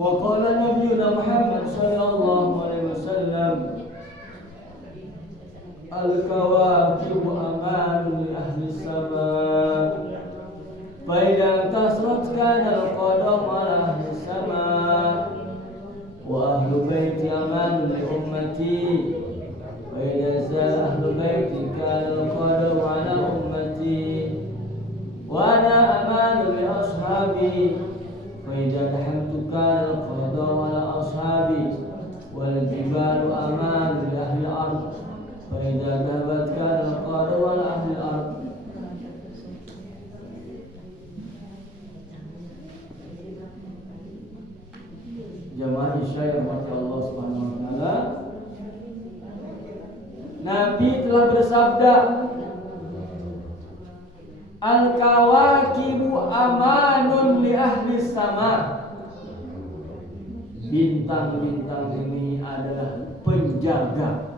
Wa qala Nabiyuna Muhammad sallallahu alaihi wasallam, al-kawakibu amanun li ahli sama' fa idza tasrat kana al-qadam ala ahli sama' wa ahlu baiti amanun li ummati wa idza zala ahlu baiti kana al-qadam ala ummati wa ana amanun li ashabi wa idza dahamtu kana al-qadam ala ashabi wal jibalu amanun li ahli al-ard فإذا ذهبت كان القادر على أهل الأرض. Jamaah Isya yang dirahmati Allah Subhanahu wa taala, Nabi telah bersabda, al-kawakibu amanun li ahli sama. Bintang-bintang ini adalah penjaga.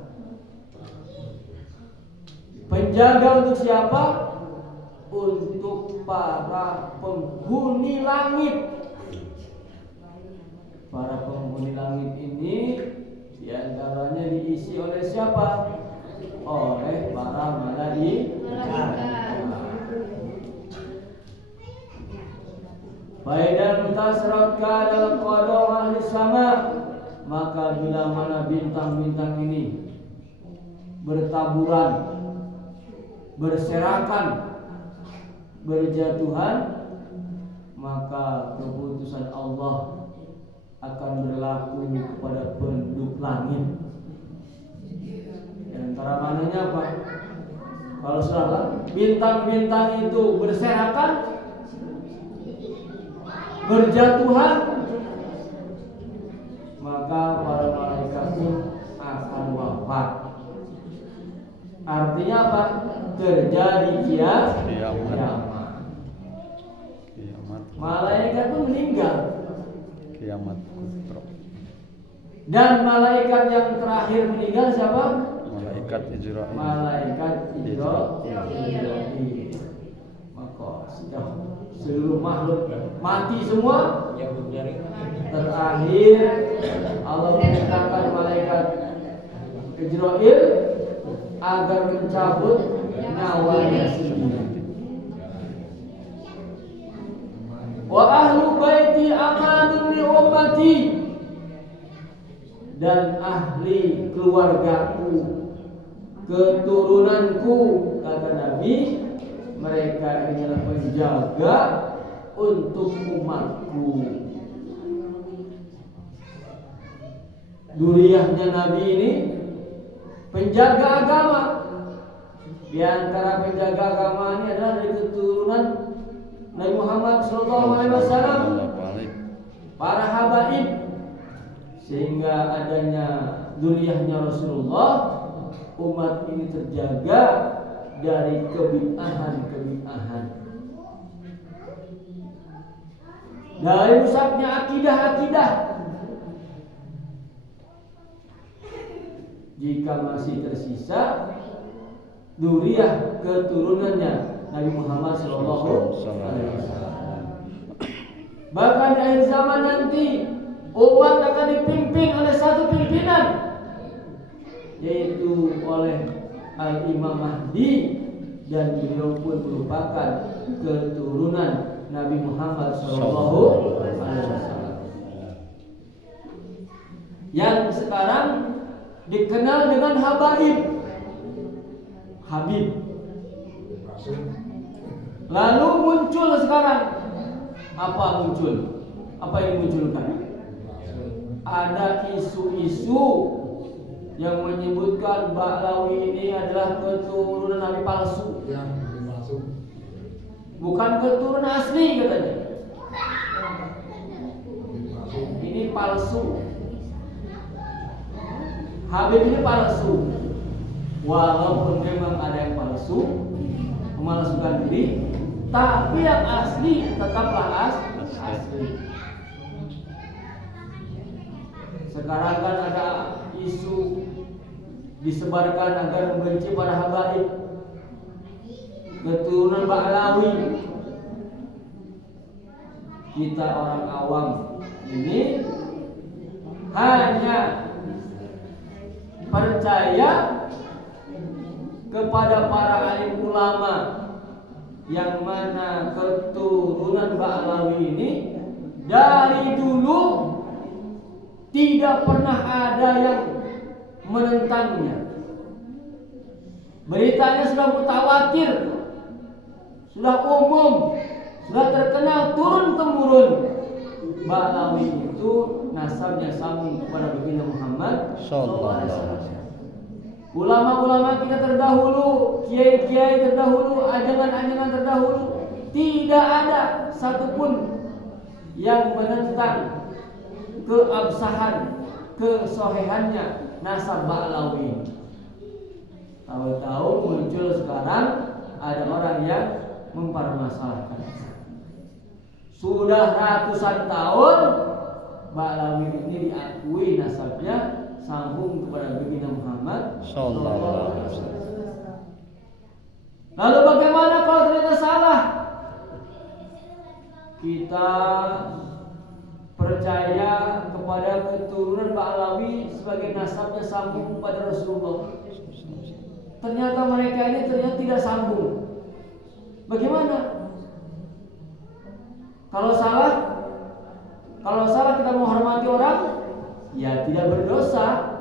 Penjaga untuk siapa? Untuk para penghuni langit. Para penghuni langit ini diantaranya diisi oleh siapa? Oleh para malaikat. Faidan tasraka dalam qadar ahli sama, maka bila mana bintang-bintang ini bertaburan, berserakan, berjatuhan, maka keputusan Allah akan berlaku kepada penduduk langit. Di antara mananya apa? Kalau salah, bintang-bintang itu berserakan, berjatuhan, maka para malaikat pun akan wafat. Artinya apa? Terjadi kiamat. Malaikat pun meninggal. Kiamat kubra. Dan malaikat yang terakhir meninggal siapa? Malaikat Israil. Malaikat Israil. Maka sudah seluruh makhluk mati semua. Terakhir Allah memerintahkan malaikat Israil agar mencabut nyawanya sendiri. Wa ahlu baiti amanun li ummati, dan ahli keluargaku, keturunanku, kata Nabi, mereka adalah penjaga untuk umatku. Duriyahnya Nabi ini penjaga agama. Di antara penjaga agama ini adalah dari keturunan Nabi Muhammad SAW, para habaib, sehingga adanya dzurriyyahnya Rasulullah, umat ini terjaga dari kebid'ahan, dari rusaknya akidah. Jika masih tersisa dzurriyyah keturunannya Nabi Muhammad SAW. Bahkan di akhir zaman nanti umat akan dipimpin oleh satu pimpinan, yaitu oleh Al-Imam Mahdi, dan beliau pun merupakan keturunan Nabi Muhammad SAW, yang sekarang dikenal dengan Habib. Lalu muncul sekarang apa yang dimunculkan? Ada isu-isu yang menyebutkan Ba'lawi ini adalah keturunan Nabi palsu. Bukan keturunan asli katanya. Ini palsu. Habib ini palsu. Walaupun memang ada yang palsu, memalsukan diri, tapi yang asli tetaplah asli. Sekarang kan ada isu disebarkan agar membenci para habaib, keturunan Ba'lawi. kita orang awam ini hanya percaya kepada para alim ulama yang mana keturunan Ba'lawi ini dari dulu tidak pernah ada yang menentangnya. Beritanya sudah mutawatir, sudah umum, sudah terkenal turun-temurun. Ba'lawi itu nasabnya sambung kepada baginda Muhammad sallallahu alaihi wasallam. Ulama-ulama kita terdahulu, kiai-kiai terdahulu, ajangan-ajangan terdahulu, tidak ada satupun yang menentang keabsahan, kesohihannya nasab Ba'lawi. Tahu-tahu muncul sekarang ada orang yang mempermasalahkan. Sudah ratusan tahun Ba'lawi ini diakui nasabnya sambung kepada baginda Muhammad sallallahu alaihi wasallam. Lalu bagaimana kalau ternyata salah? Kita percaya kepada keturunan Ba'lawi sebagai nasabnya sambung kepada Rasulullah. Ternyata mereka ini ternyata tidak sambung. Bagaimana? Kalau salah kita menghormati orang, ya tidak berdosa.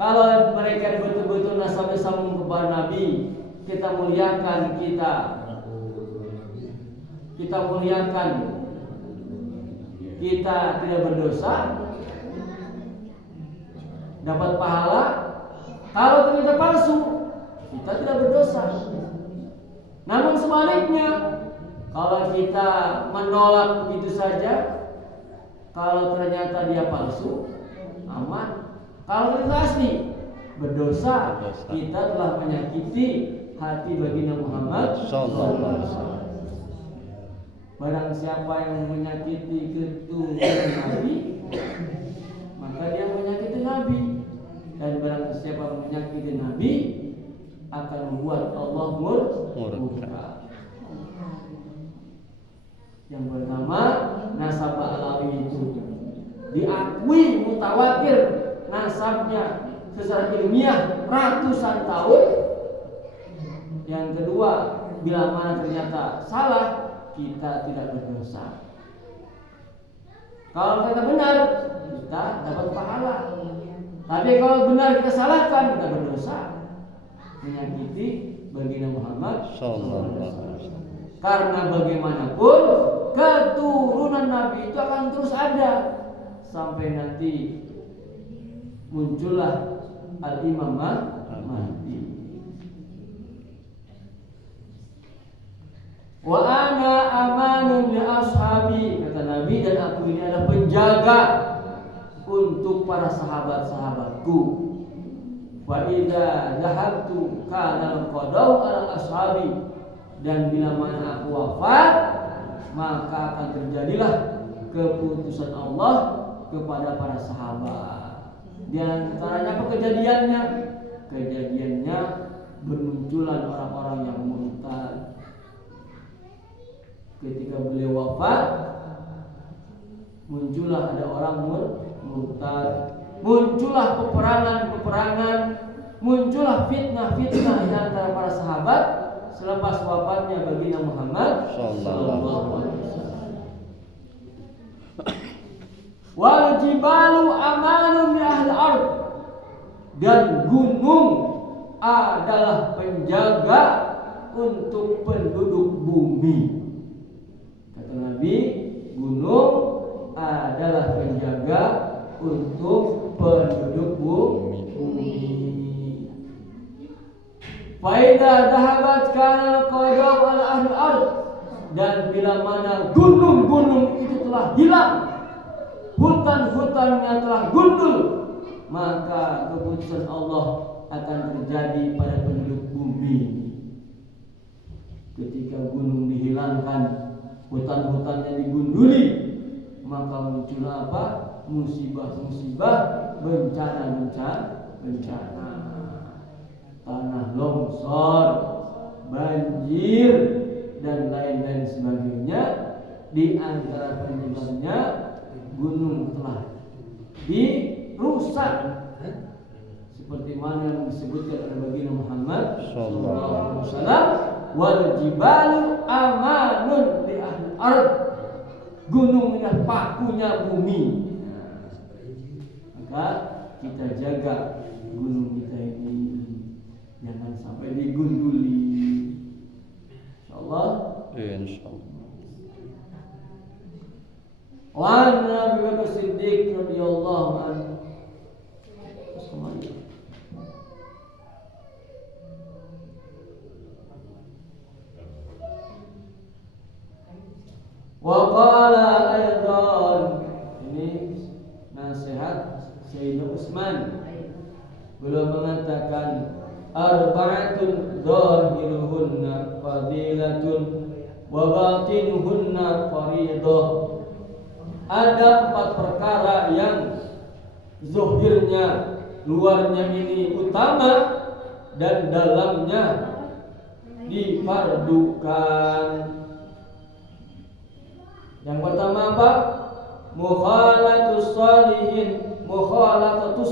Kalau mereka betul-betul nasabnya sambung kepada Nabi, kita muliakan, kita muliakan, kita tidak berdosa, dapat pahala. Kalau ternyata palsu, kita tidak berdosa. Namun sebaliknya, kalau kita menolak begitu saja, kalau ternyata dia palsu, aman. Kalau ternyata asli, berdosa. Kita telah menyakiti hati baginda Muhammad sallallahu alaihi wasallam. Barang siapa yang menyakiti keturunan Nabi, maka dia menyakiti Nabi. Dan barang siapa menyakiti Nabi akan membuat Allah murka. Yang bernama nasab Ba'lawi itu diakui mutawatir nasabnya secara ilmiah ratusan tahun. Yang kedua, bila mana ternyata salah, kita tidak berdosa. Kalau ternyata benar, kita dapat pahala. Tapi kalau benar kita salahkan, kita berdosa, menyakiti baginda Muhammad sallallahu alaihi wasallam. Karena bagaimanapun keturunan Nabi itu akan terus ada sampai nanti muncullah Al-Imam Mahdi. Wa ana amanun li ashabi, kata Nabi, dan aku ini adalah penjaga untuk para sahabat-sahabatku. Wa idza dhahabtu kana al-qadau ala ashabi, dan bila mana aku wafat, maka akan terjadilah keputusan Allah kepada para sahabat. Di antaranya apa kejadiannya? Kejadiannya bermunculan orang-orang yang murtad. Ketika beliau wafat, muncullah ada orang murtad, muncullah peperangan, muncullah fitnah di antara para sahabat selepas wafatnya baginda Muhammad sallallahu alaihi wasallam. Wal jibalu amanun li ahli ard, dan gunung adalah penjaga untuk penduduk bumi. Kata Nabi, gunung adalah penjaga untuk penduduk bumi. Faida dahabat kana qadau ala ahli ard, dan bila mana gunung-gunung itu telah hilang, hutan-hutannya telah gundul, maka keputusan Allah akan terjadi pada penduduk bumi. Ketika gunung dihilangkan, hutan-hutannya digunduli, maka muncul apa? Musibah-musibah, bencana. Tanah longsor, banjir, dan lain-lain sebagainya di antara penyebabnya gunung telah dirusak seperti mana yang disebutkan oleh baginda Muhammad sallallahu alaihi wasallam, wal jibalu amanun li ahli ard, gunung adalah pakunya bumi. Maka kita jaga gunung kita ini jangan sampai digunduli, insyaallah. Insyaallah. Wa Nabi Bakar Siddiq radhiyallahu anhu. Wa qala aidan, ini nasihat Sayyidina Utsman. Beliau mengatakan arba'atun zahiruhunna fadilatun wa batinuhunna fariidah. Ada 4 perkara yang zahirnya, luarnya ini utama dan dalamnya difardukan. Yang pertama apa? Mukhalatus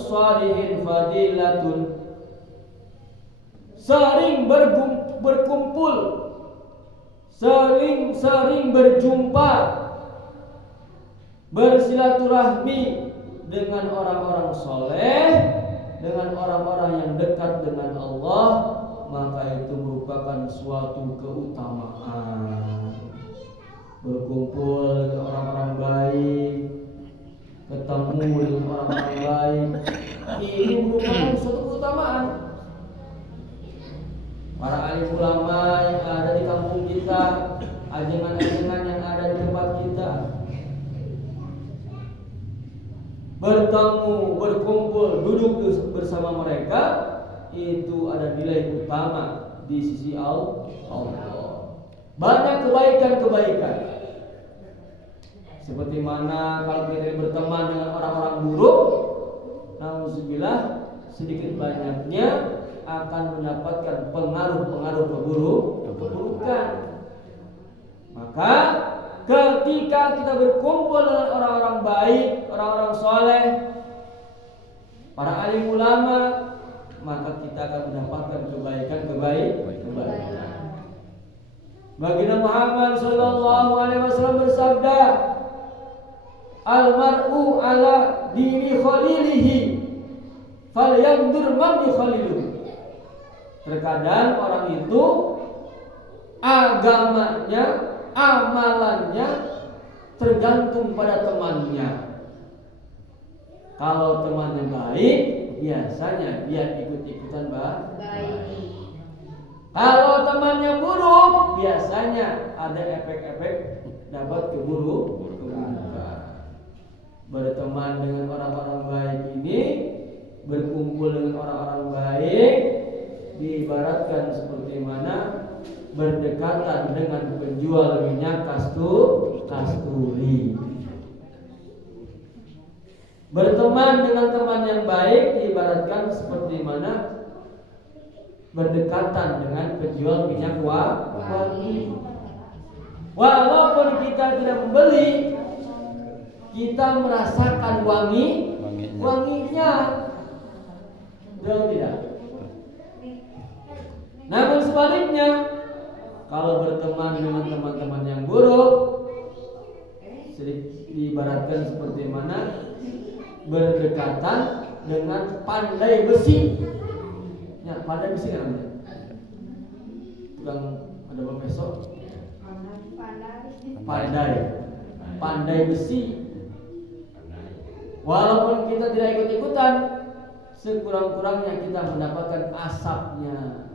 salihin fadilatun. Sering berkumpul, sering berjumpa, bersilaturahmi dengan orang-orang soleh, dengan orang-orang yang dekat dengan Allah, maka itu merupakan suatu keutamaan. Berkumpul dengan orang-orang baik, ketemu dengan orang-orang baik, ini merupakan suatu keutamaan. Para alim ulama yang ada di kampung kita, ajengan-ajengan yang ada di tempat kita, bertemu, berkumpul, duduk bersama mereka, itu ada nilai utama di sisi Allah. Banyak kebaikan-kebaikan. Seperti mana kalau kita berteman dengan orang-orang buruk, nauzubillah, sedikit banyaknya akan mendapatkan pengaruh-pengaruh keburukan. Maka ketika kita berkumpul dengan orang-orang baik, orang-orang soleh, para alim ulama, maka kita akan mendapatkan kebaikan. Baginda Muhammad sallallahu alaihi wasallam bersabda, "Al-mar'u ala dini khalilihi, falyanzur man yukhaliluhu." Terkadang orang itu agamanya, amalannya tergantung pada temannya. Kalau temannya baik, biasanya dia ikut-ikutan baik. Kalau temannya buruk, biasanya ada efek-efek dapat keburukan. Berteman dengan orang-orang baik ini, berkumpul dengan orang-orang baik, diibaratkan seperti mana berdekatan dengan penjual minyak kasturi. Berteman dengan teman yang baik diibaratkan seperti mana berdekatan dengan penjual minyak wangi. Walaupun kita tidak membeli, kita merasakan wanginya. Betul tidak? Namun sebaliknya, kalau berteman dengan teman-teman yang buruk, diibaratkan seperti mana berdekatan dengan pandai besi. Ya, pandai besi kan namanya. Tukang ada profesor. Pandai besi. Walaupun kita tidak ikut-ikutan, sekurang-kurangnya kita mendapatkan asapnya.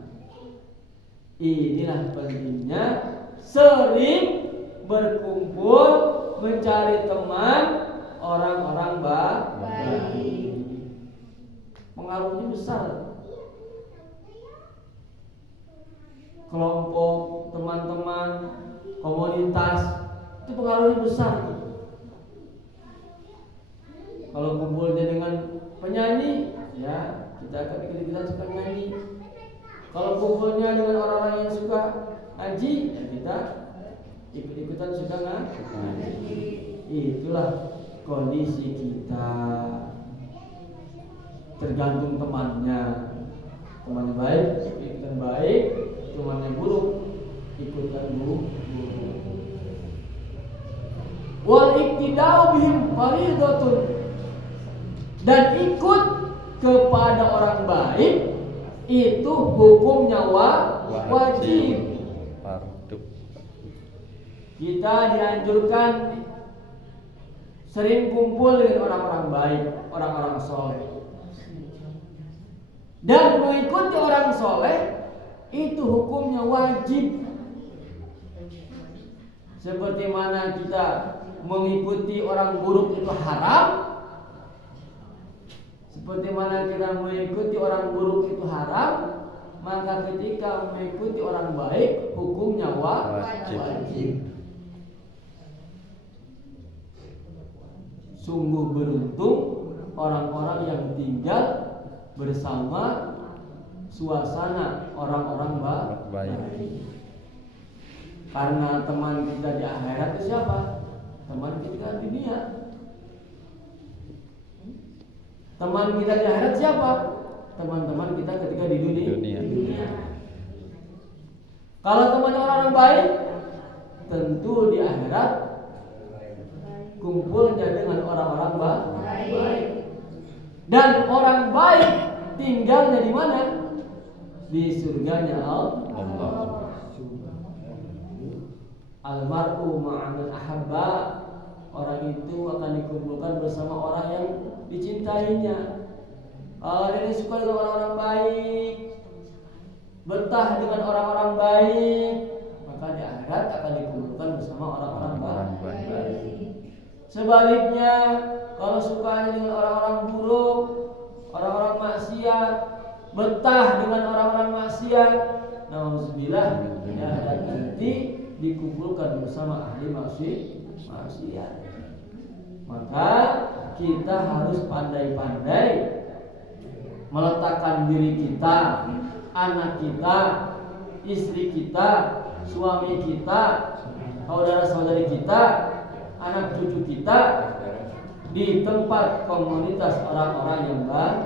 Inilah pentingnya sering berkumpul, mencari teman orang-orang baik. Pengaruhnya besar. Kelompok, teman-teman, komunitas itu pengaruhnya besar. Kalau kumpulnya dengan penyanyi, ya kita akan ikut-ikutan suka nyanyi. Kalau kumpulnya dengan orang-orang yang suka ngaji, ya kita ikut-ikutan suka ngaji. Itulah kondisi kita. Tergantung temannya. Temannya baik, ikutan baik. Temannya buruk, ikutan buruk. Wal iktidau bihim faridatun. Dan ikut kepada orang baik itu hukumnya wajib. Kita dianjurkan sering kumpul dengan orang-orang baik, orang-orang soleh. Dan mengikuti orang soleh itu hukumnya wajib. Seperti mana kita mengikuti orang buruk itu haram, seperti mana kita mengikuti orang buruk itu haram, maka ketika mengikuti orang baik hukumnya wajib. Sungguh beruntung orang-orang yang tinggal bersama suasana orang-orang baik. Karena teman kita di akhirat itu siapa? Teman kita di dunia. Teman kita di akhirat siapa? Teman-teman kita ketika di dunia. Kalau teman orang baik, tentu di akhirat kumpulnya dengan orang-orang baik. Dan orang baik tinggalnya di mana? Di surganya Allah. Almar'u ma'aman ahabba. Orang itu akan dikumpulkan bersama orang yang dicintainya. Kalau dia suka dengan orang-orang baik, betah dengan orang-orang baik, maka di akhirat akan dikumpulkan bersama orang-orang baik. Sebaliknya, kalau sukanya dengan orang-orang buruk, orang-orang maksiat, betah dengan orang-orang maksiat, nauzubillah, ya, dan nanti dikumpulkan bersama ahli maksiat. Maka kita harus pandai-pandai meletakkan diri kita, anak kita, istri kita, suami kita, saudara-saudari kita, anak cucu kita di tempat komunitas orang-orang yang baik.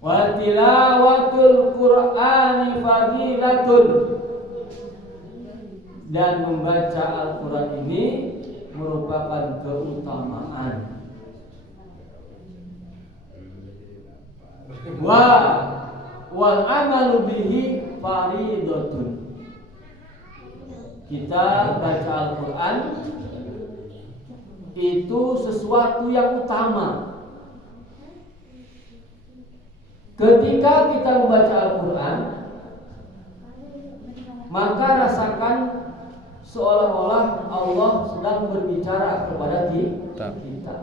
Wa tilawatul Qur'ani fadilatun. Dan membaca Al-Quran ini merupakan keutamaan. Wal amalu bihi faridatun. Kita baca Al-Quran itu sesuatu yang utama. Ketika kita membaca Al-Quran, maka rasakan seolah-olah Allah sedang berbicara kepada kita.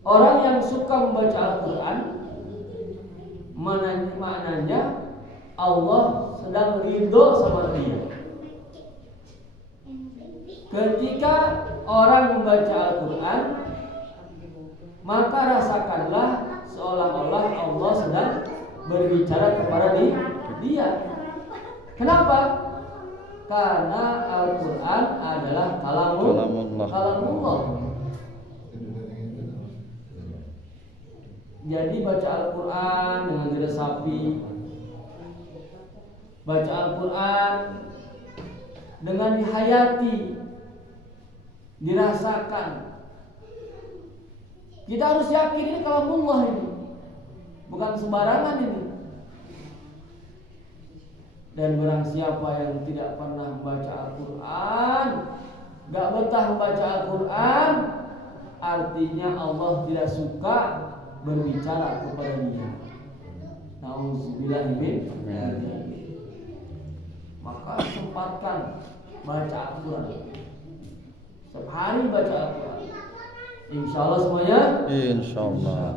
Orang yang suka membaca Al-Quran, maknanya Allah sedang ridho sama dia. Ketika orang membaca Al-Quran, maka rasakanlah seolah-olah Allah sedang berbicara kepada dia. Kenapa? Karena Al-Quran adalah kalamullah. Jadi baca Al-Quran dengan diresapi, baca Al-Quran dengan dihayati, dirasakan. Kita harus yakin ini kalamullah ini, bukan sembarangan ini. Dan barang siapa yang tidak pernah membaca Al-Quran, gak betah membaca Al-Quran, artinya Allah tidak suka berbicara kepada dia. Nauzubillah min dzalik. Maka sempatkan baca Al-Quran. Setiap hari baca Al-Quran. Insyaallah semuanya. Insyaallah.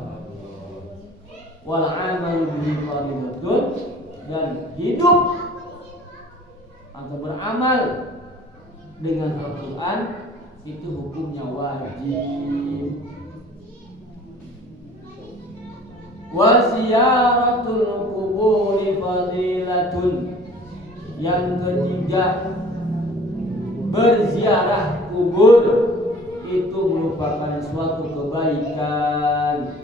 Wal amalu bihi fardhatun. Dan hidup atau beramal dengan Al-Quran itu hukumnya wajib. Wa ziyaratul quburi fadilatun. Yang ketiga, berziarah kubur itu merupakan suatu kebaikan,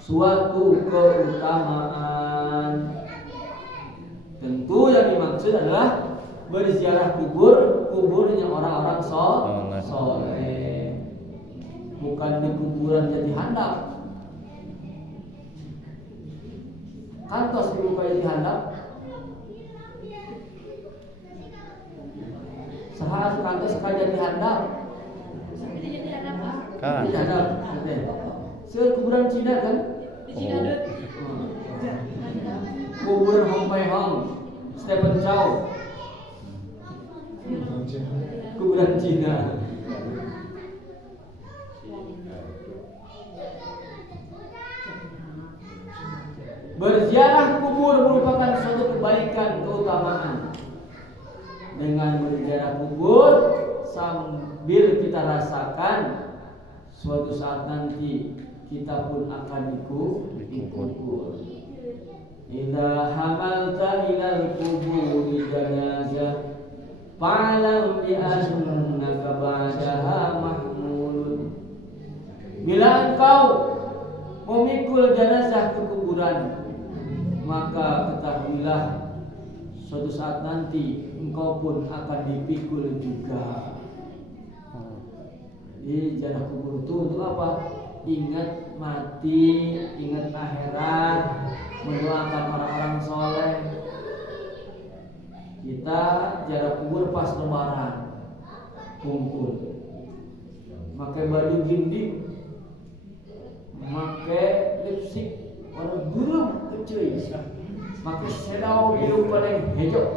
suatu keutamaan. Tentu yang dimaksud adalah berziarah kuburnya orang-orang soleh, bukan di kuburan jadi handap. Kantos dibuka jadi handap. Sahat kantos kaja di handap. Kan. Di handap. Seueur kuburan Cina kan? Kuburan Hong Pai Hong, Stephen Chow. Kuburan Cina. Berziarah kubur merupakan suatu kebaikan, keutamaan. Dengan berziarah kubur sambil kita rasakan suatu saat nanti kita pun akan dikubur. Idza hamalta ilal kuburi janazah fa'lam bi annaka ba'daha mahmulun. Bila engkau memikul jenazah ke kuburan, maka ketahuilah suatu saat nanti engkau pun akan dipikul juga. Jadi jenazah kubur itu untuk apa? Ingat mati, ingat akhirat, mendoakan orang-orang soleh. Kita jarak kubur pas lebaran, kumpul, pakai baju gindik, pakai lipstick warna biru kecil, pakai sedau biru paling hijau,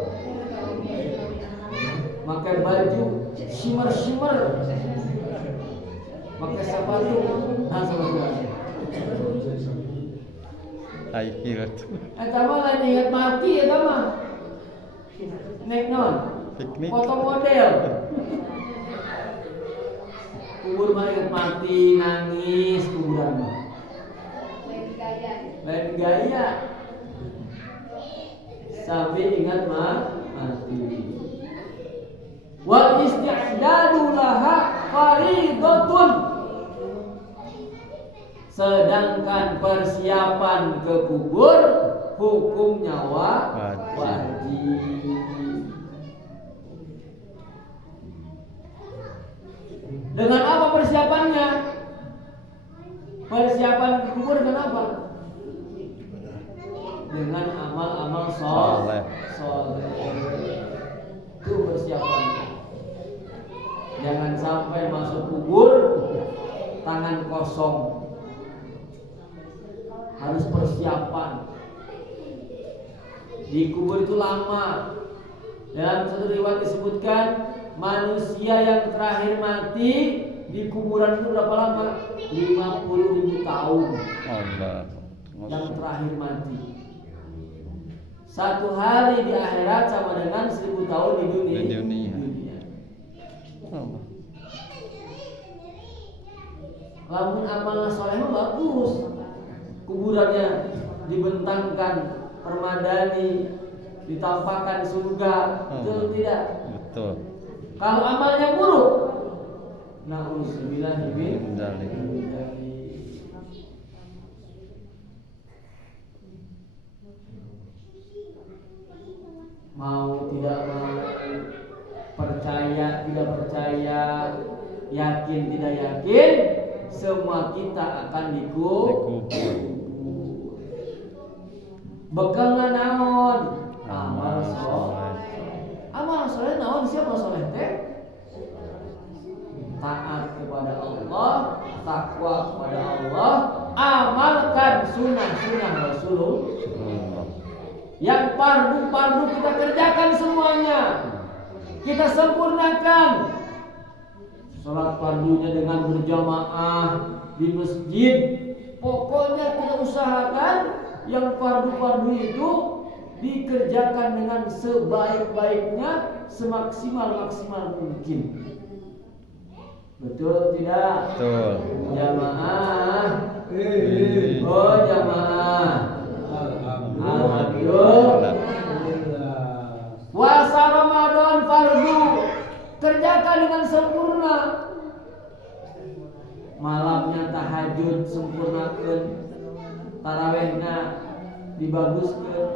pakai baju shimmer, pakai sepatu, Aikirat. Eta mah lain ingat mati eta mah. Nek non, Piknik. foto model. Kubur mah ingat mati, nangis kuburan mah. Lain gaya. Sampai ingat mati. Wal isti'dadu laha faridatun. Sedangkan persiapan ke kubur hukumnya wajib. Dengan apa persiapannya? Persiapan ke kubur dengan apa? Dengan amal-amal soleh. Itu persiapannya. Jangan sampai masuk kubur tangan kosong. Harus persiapan. Di kubur itu lama. Dalam satu riwayat disebutkan manusia yang terakhir mati di kuburan itu berapa lama? 50.000 tahun. Allah. Yang terakhir mati. Satu hari di akhirat sama dengan 1000 tahun di dunia. Allah. Lamun amalnya soleh bagus. Kuburannya dibentangkan permadani, ditampakkan surga, betul tidak? Betul. Kalau amalnya buruk, na'udzubillah min Dzalik. Mau tidak mau, percaya tidak percaya, yakin tidak yakin, semua kita akan dikubur. Bekalna naon? Amal soleh. Amal soleh naon? Siapa soleh teh? Taat kepada Allah, takwa kepada Allah, amalkan sunnah-sunnah Rasulullah. Yang fardu kita kerjakan semuanya, kita sempurnakan. Salat fardunya dengan berjamaah di masjid. Pokoknya kita usahakan yang fardu-fardu itu dikerjakan dengan sebaik-baiknya, semaksimal mungkin. Betul tidak? Betul. Jamaah Oh jamaah. Alhamdulillah. Puasa Ramadan fardu, kerjakan dengan sempurna. Malamnya tahajud sempurnakan, tarawehnya dibaguskan,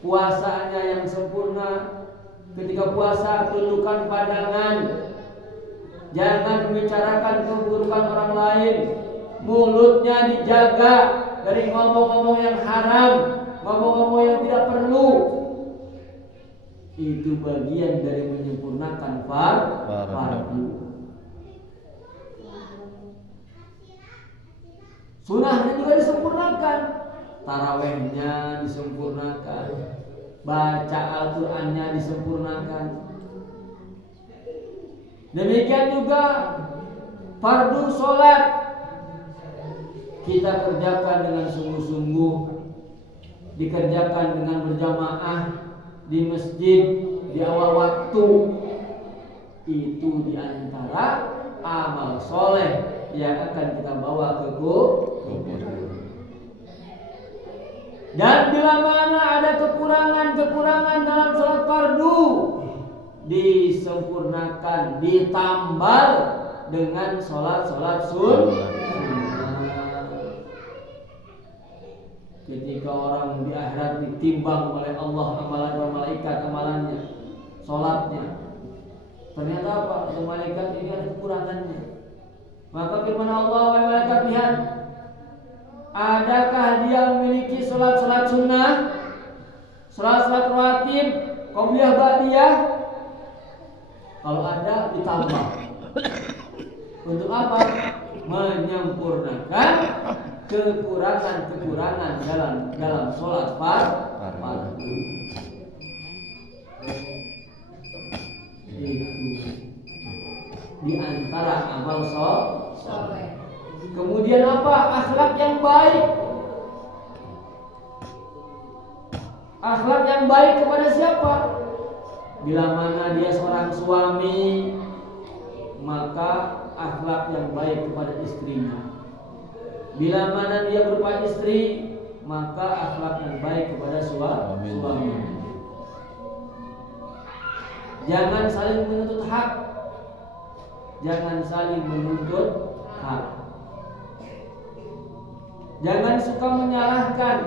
puasanya yang sempurna. Ketika puasa tundukkan pandangan, jangan membicarakan keburukan orang lain. Mulutnya dijaga dari ngomong-ngomong yang haram, ngomong-ngomong yang tidak perlu. Itu bagian dari menyempurnakan fardu. Sunahnya juga disempurnakan, tarawehnya disempurnakan, baca Al-Qur'annya disempurnakan. Demikian juga fardu sholat kita kerjakan dengan sungguh-sungguh, dikerjakan dengan berjamaah di masjid di awal waktu. Itu diantara amal soleh yang akan kita bawa ke kubur. Dan bila mana ada kekurangan dalam sholat fardu, disempurnakan, ditambal dengan sholat sunnah. Ketika orang di akhirat ditimbang oleh Allah amalan malaikat amalannya, sholatnya, ternyata apa? Yang malaikat ini ada kekurangannya. Maka firman Allah, wahai malaikat, lihat, adakah dia memiliki sholat sunnah, sholat rawatib, qobliyah ba'diyah? Kalau ada, ditambah. Untuk apa? Menyempurnakan kekurangan dalam sholat fardu. Itu di antara amal soleh. Kemudian apa? Akhlak yang baik. Akhlak yang baik kepada siapa? Bila mana dia seorang suami, maka akhlak yang baik kepada istrinya. Bila mana dia berupa istri, maka akhlak yang baik kepada suami. Jangan saling menuntut hak. Jangan saling menuntut hak. Jangan suka menyalahkan.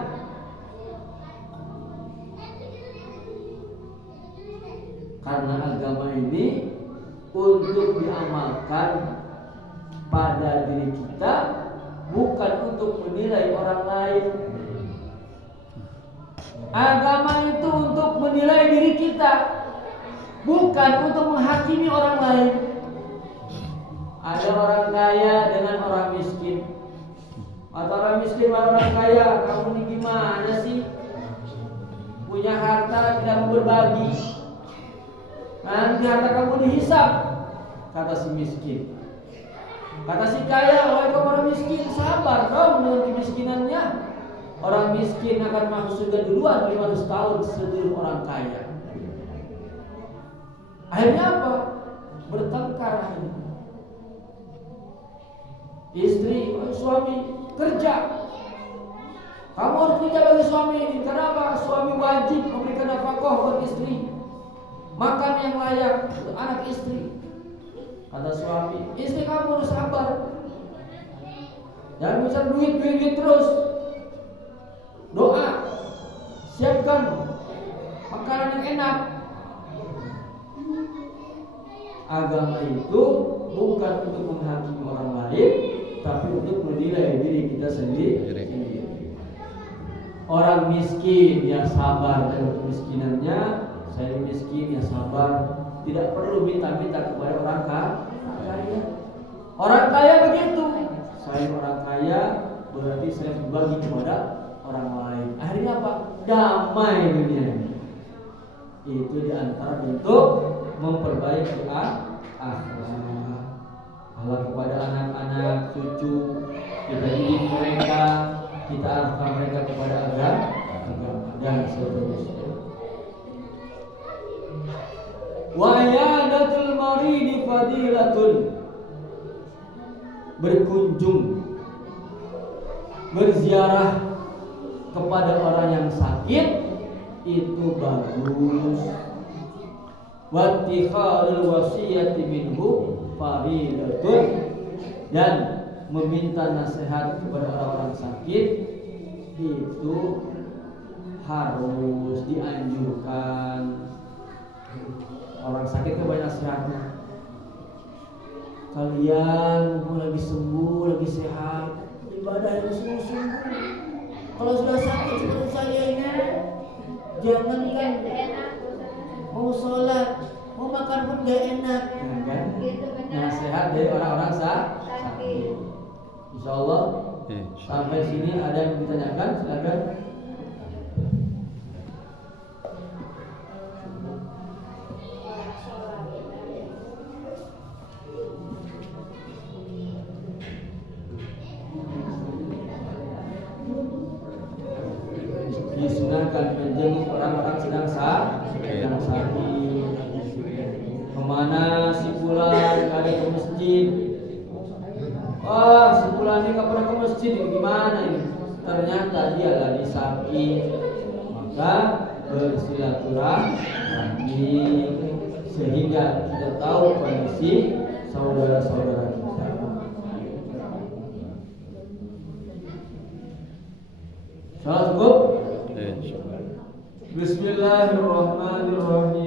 Karena agama ini untuk diamalkan pada diri kita, bukan untuk menilai orang lain. Agama itu untuk menilai diri kita, bukan untuk menghakimi orang lain. Ada orang kaya dengan orang miskin. Atau orang miskin dengan orang kaya, kamu ini gimana sih? Punya harta tidak mau berbagi. Nanti harta kamu dihisap, kata si miskin. Kata si kaya, wahai kamu orang miskin, sabar dong dengan kemiskinannya. Orang miskin akan masuk surga duluan 500 tahun sebelum orang kaya. Akhirnya apa? Bertengkar akhirnya. Istri, suami kerja. Kamu harus kerja bagi suami ini. Kenapa? Suami wajib memberikan nafkah buat istri, makan yang layak untuk anak istri. Kata suami, istri kamu harus sabar. Jangan bisa duit terus. Doa, siapkan makanan yang enak. Agama itu bukan untuk menghakimi orang lain, tapi untuk menilai diri kita sendiri. Orang miskin ya sabar dengan kemiskinannya. Saya miskin ya sabar. Tidak perlu minta-minta kepada orang kaya. Orang kaya begitu. Saya orang kaya, berarti saya berbagi kepada orang lain. Akhirnya apa? Damai dunia. Itu diantara bentuk memperbaiki akhlak. Allah kepada anak-anak, cucu, kita didik mereka, kita arahkan mereka kepada agama dan seterusnya. Wa iyadatul maridi fadilatun. Berkunjung berziarah kepada orang yang sakit itu bagus. Wattikhadul wasiyati minhu faridatun, dan meminta nasihat kepada orang sakit itu harus dianjurkan. Orang sakit itu banyak nasihatnya. Kalian mumpung lagi sembuh, lagi sehat, ibadah yang sungguh-sungguh. Kalau sudah sakit seperti saya ini, jangankan mau sholat, mau makan pun gak enak, kan? Nasihat dari orang-orang sakit. Insya Allah sampai sini ada yang ditanyakan, silakan. Disunahkan menjenguk orang-orang sedang sakit. Kemana si Fulan ada ke masjid? Wah, si Fulan ini gak pernah ke masjid, gimana ini? Ternyata dia lagi sakit. Maka bersilaturahmi sehingga kita tahu kondisi saudara-saudara kita. Salat cukup? Bismillahirrahmanirrahim.